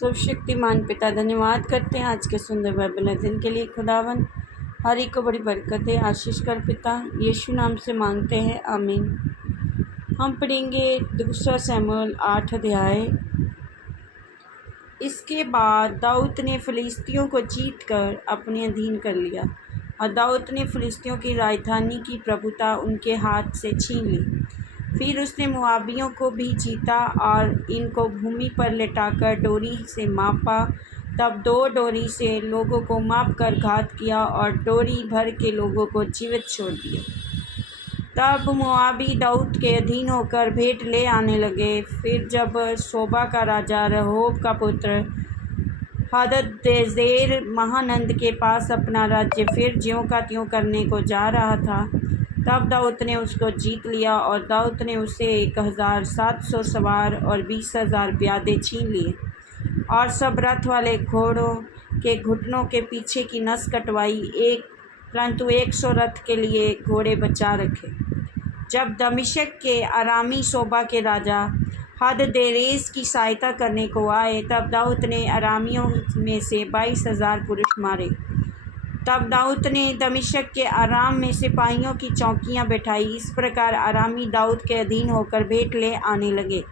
सर्वशक्तिमान पिता धन्यवाद करते हैं आज के सुंदर बाइबल दिन के लिए। खुदावन हर एक को बड़ी बरकत है, आशीष कर पिता, यीशु नाम से मांगते हैं, आमीन। हम पढ़ेंगे 2 शमूएल 8 अध्याय। इसके बाद दाऊद ने फिलिस्तियों को जीत कर अपने अधीन कर लिया और दाऊद ने फिलिस्तियों की राजधानी की प्रभुता उनके हाथ से छीन ली। फिर उसने मोआबियों को भी जीता और इनको भूमि पर लेटाकर डोरी से मापा। तब 2 डोरी से लोगों को माप कर घात किया और डोरी भर के लोगों को जीवित छोड़ दिया। तब मोआबी दाऊद के अधीन होकर भेंट ले आने लगे। फिर जब सोबा का राजा रहोब का पुत्र हददेजेर महानंद के पास अपना राज्य फिर ज्यों का त्यों करने को जा रहा था, तब दाऊद ने उसको जीत लिया और दाऊद ने उसे 1700 सवार और 20,000 प्यादे छीन लिए और सब रथ वाले घोड़ों के घुटनों के पीछे की नस कटवाई, परंतु 100 रथ के लिए घोड़े बचा रखे। जब दमिश्क के अरामी सोबा के राजा हददेरेज की सहायता करने को आए, तब दाऊद ने अरामियों में से 22,000 पुरुष मारे। तब दाऊद ने दमिश्क के आराम में सिपाहियों की चौकियां बैठाई। इस प्रकार आरामी दाऊद के अधीन होकर भेंट ले आने लगे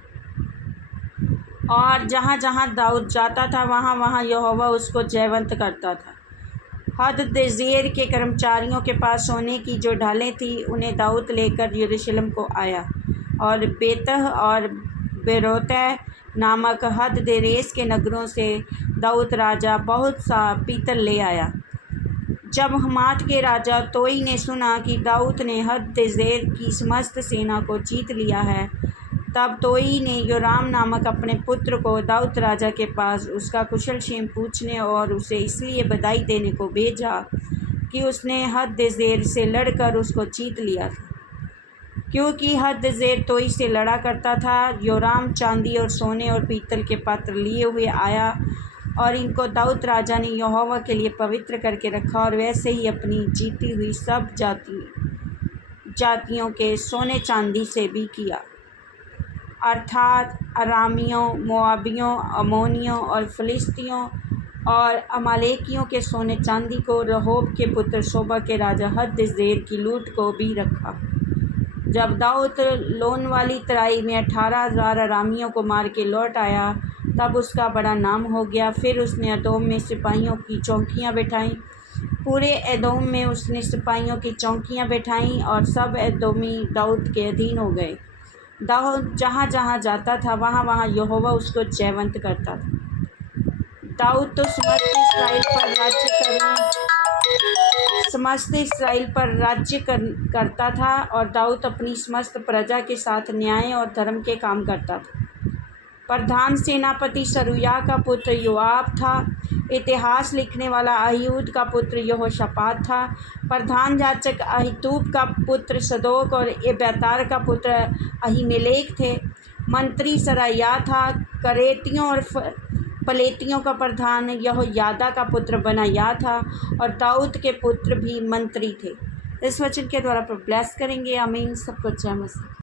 और जहाँ जहाँ दाऊद जाता था वहाँ वहाँ यहोवा उसको जयवंत करता था। हददेजेर के कर्मचारियों के पास सोने की जो ढालें थीं, उन्हें दाऊद लेकर यरूशलेम को आया और बेतह और बेरोतह नामक हददेरेज के नगरों से दाऊद राजा बहुत सा पीतल ले आया। जब हमात के राजा तोई ने सुना कि दाऊद ने हददेजेर की समस्त सेना को जीत लिया है, तब तोई ने योराम नामक अपने पुत्र को दाऊद राजा के पास उसका कुशल क्षेम पूछने और उसे इसलिए बधाई देने को भेजा कि उसने हददेजेर से लड़कर उसको जीत लिया था। क्योंकि हददेजेर तोई से लड़ा करता था, योराम चांदी और सोने और पीतल के पात्र लिए हुए आया और इनको दाऊद राजा ने यहोवा के लिए पवित्र करके रखा और वैसे ही अपनी जीती हुई सब जातियों के सोने चांदी से भी किया, अर्थात अरामियों, मोआबियों, अमोनियों और फिलिस्तियों और अमालेकियों के सोने चांदी को, रहोब के पुत्र सोबा के राजा हददेजेर की लूट को भी रखा। जब दाऊद लोन वाली तराई में 18,000 अरामियों को मार के लौट आया, तब उसका बड़ा नाम हो गया। फिर उसने एदोम में सिपाहियों की चौकियां बैठाईं। पूरे एदोम में उसने सिपाहियों की चौकियां बैठाईं और सब एदोमी दाऊद के अधीन हो गए। दाऊद जहाँ जहाँ जाता था वहाँ वहाँ यहोवा उसको जयवंत करता था। दाऊद तो समस्त इस्राएल पर राज्य करता था और दाऊद अपनी समस्त प्रजा के साथ न्याय और धर्म के काम करता था। प्रधान सेनापति सरूया का पुत्र योआब था। इतिहास लिखने वाला अहीऊद का पुत्र यहोशापात था। प्रधान याजक अहीतूब का पुत्र सदोक और एब्यातार का पुत्र अहीमेलेक थे। मंत्री सरायाह था। करेतियों और पलेतियों का प्रधान यहोयादा का पुत्र बनायाह था और दाऊद के पुत्र भी मंत्री थे। इस वचन के द्वारा पर ब्लेस करेंगे, आमीन। सबको जय मसीह।